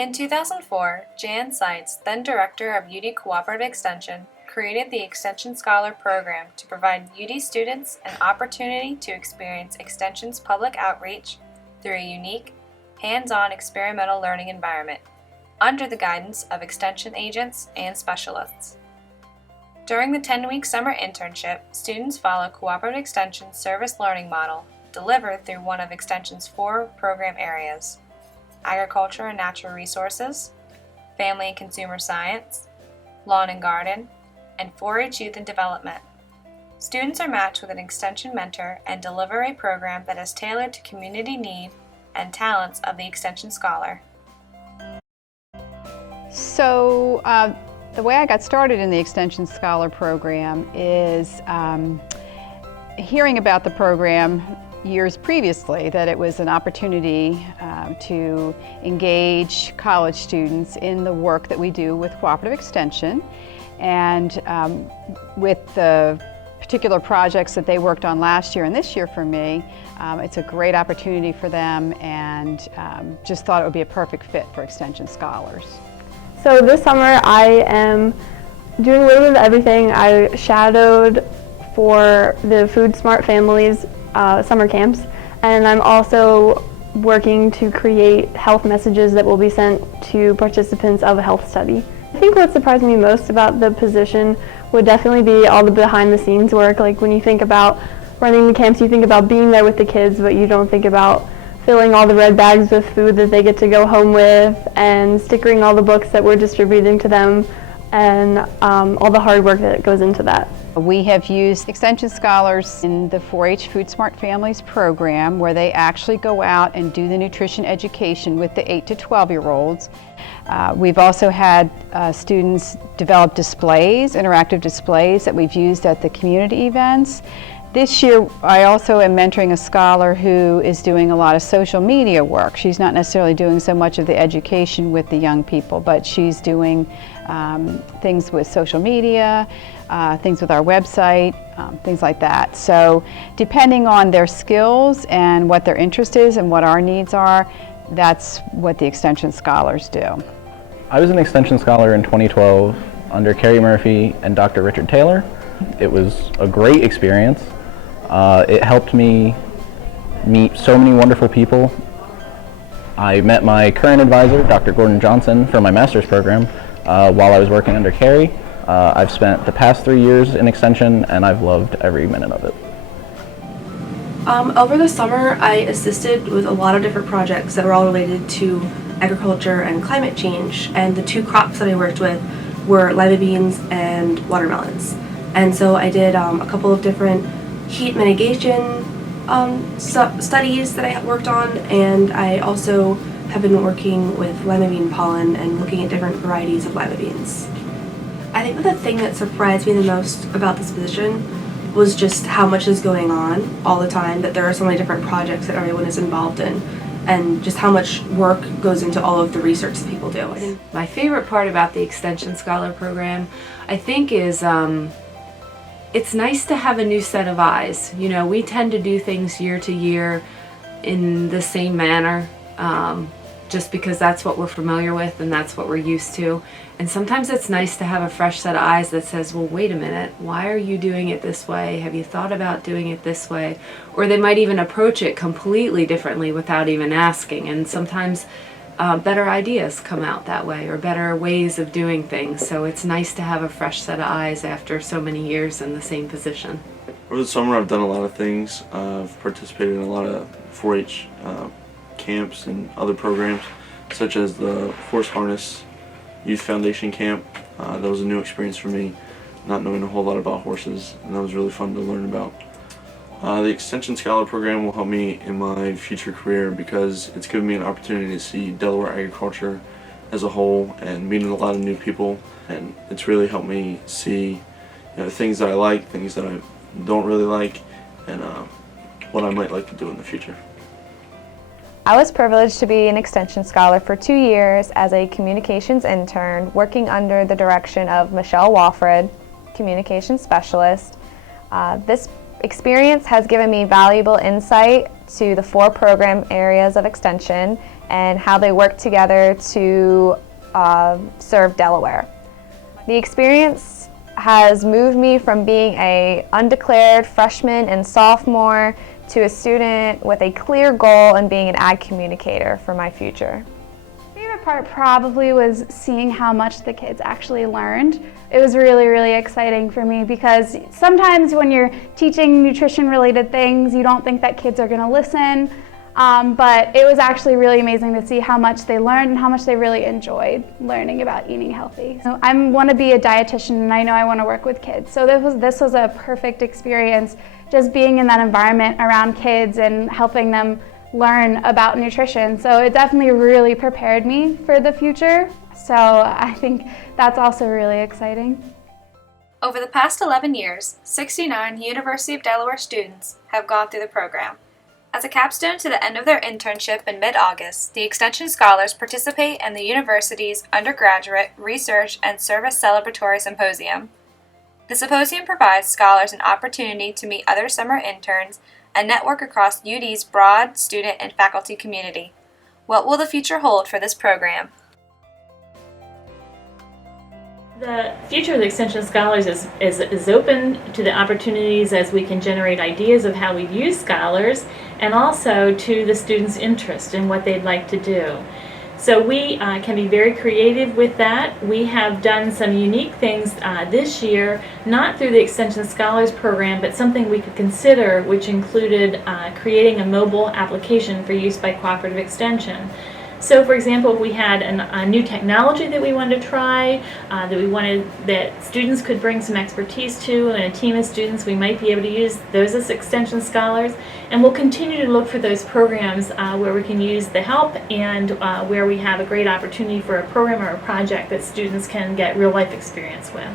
In 2004, Jan Seitz, then Director of UD Cooperative Extension, created the Extension Scholar Program to provide UD students an opportunity to experience Extension's public outreach through a unique, hands-on experimental learning environment, under the guidance of Extension agents and specialists. During the 10-week summer internship, students follow Cooperative Extension's service learning model, delivered through one of Extension's 4 program areas: agriculture and natural resources, family and consumer science, lawn and garden, and 4-H youth and development. Students are matched with an Extension mentor and deliver a program that is tailored to community need and talents of the Extension Scholar. So the way I got started in the Extension Scholar program is hearing about the program years previously, that it was an opportunity to engage college students in the work that we do with Cooperative Extension. And with the particular projects that they worked on last year and this year for me, it's a great opportunity for them, and just thought it would be a perfect fit for Extension Scholars. So this summer I am doing a little bit of everything. I shadowed for the Food Smart Families summer camps, and I'm also working to create health messages that will be sent to participants of a health study. I think what surprised me most about the position would definitely be all the behind the scenes work. Like when you think about running the camps, you think about being there with the kids, but you don't think about filling all the red bags with food that they get to go home with, and stickering all the books that we're distributing to them, and all the hard work that goes into that. We have used Extension Scholars in the 4-H Food Smart Families program, where they actually go out and do the nutrition education with the 8 to 12-year-olds. We've also had students develop displays, interactive displays that we've used at the community events. This year, I also am mentoring a scholar who is doing a lot of social media work. She's not necessarily doing so much of the education with the young people, but she's doing things with social media, things with our website, things like that. So depending on their skills and what their interest is and what our needs are, that's what the Extension Scholars do. I was an Extension Scholar in 2012 under Carey Murphy and Dr. Richard Taylor. It was a great experience. It helped me meet so many wonderful people. I met my current advisor, Dr. Gordon Johnson, for my master's program while I was working under Carey. I've spent the past 3 years in Extension, and I've loved every minute of it. Over the summer, I assisted with a lot of different projects that were all related to agriculture and climate change, and the 2 crops that I worked with were lima beans and watermelons. And so I did a couple of different heat mitigation studies that I worked on, and I also have been working with lima bean pollen and looking at different varieties of lima beans. I think that the thing that surprised me the most about this position was just how much is going on all the time, that there are so many different projects that everyone is involved in, and just how much work goes into all of the research that people do. My favorite part about the Extension Scholar program, I think, is it's nice to have a new set of eyes. You know, we tend to do things year to year in the same manner, just because that's what we're familiar with and that's what we're used to. And sometimes it's nice to have a fresh set of eyes that says, well, wait a minute, why are you doing it this way? Have you thought about doing it this way? Or they might even approach it completely differently without even asking. And sometimes better ideas come out that way, or better ways of doing things. So it's nice to have a fresh set of eyes after so many years in the same position. Over the summer I've done a lot of things. I've participated in a lot of 4-H camps and other programs, such as the Horse Harness Youth Foundation Camp. That was a new experience for me, not knowing a whole lot about horses, and that was really fun to learn about. The Extension Scholar program will help me in my future career because it's given me an opportunity to see Delaware agriculture as a whole and meeting a lot of new people, and it's really helped me see things that I like, things that I don't really like, and what I might like to do in the future. I was privileged to be an Extension Scholar for 2 years as a communications intern, working under the direction of Michelle Walfred, communications specialist. This experience has given me valuable insight to the 4 program areas of Extension and how they work together to serve Delaware. The experience has moved me from being an undeclared freshman and sophomore to a student with a clear goal and being an ag communicator for my future. Favorite part probably was seeing how much the kids actually learned. It was really, really exciting for me because sometimes when you're teaching nutrition-related things, you don't think that kids are going to listen, but it was actually really amazing to see how much they learned and how much they really enjoyed learning about eating healthy. So I want to be a dietitian and I know I want to work with kids, so this was a perfect experience, just being in that environment around kids and helping them learn about nutrition. So it definitely really prepared me for the future. So I think that's also really exciting. Over the past 11 years, 69 University of Delaware students have gone through the program. As a capstone to the end of their internship in mid-August, the Extension Scholars participate in the university's undergraduate research and service celebratory symposium. The symposium provides scholars an opportunity to meet other summer interns and network across UD's broad student and faculty community. What will the future hold for this program? The future of the Extension Scholars is open to the opportunities as we can generate ideas of how we use scholars and also to the students' interest in what they'd like to do. So we can be very creative with that. We have done some unique things this year, not through the Extension Scholars program, but something we could consider, which included creating a mobile application for use by Cooperative Extension. So for example, if we had a new technology that we wanted to try, that students could bring some expertise to, and a team of students, we might be able to use those as Extension Scholars. And we'll continue to look for those programs where we can use the help and where we have a great opportunity for a program or a project that students can get real life experience with.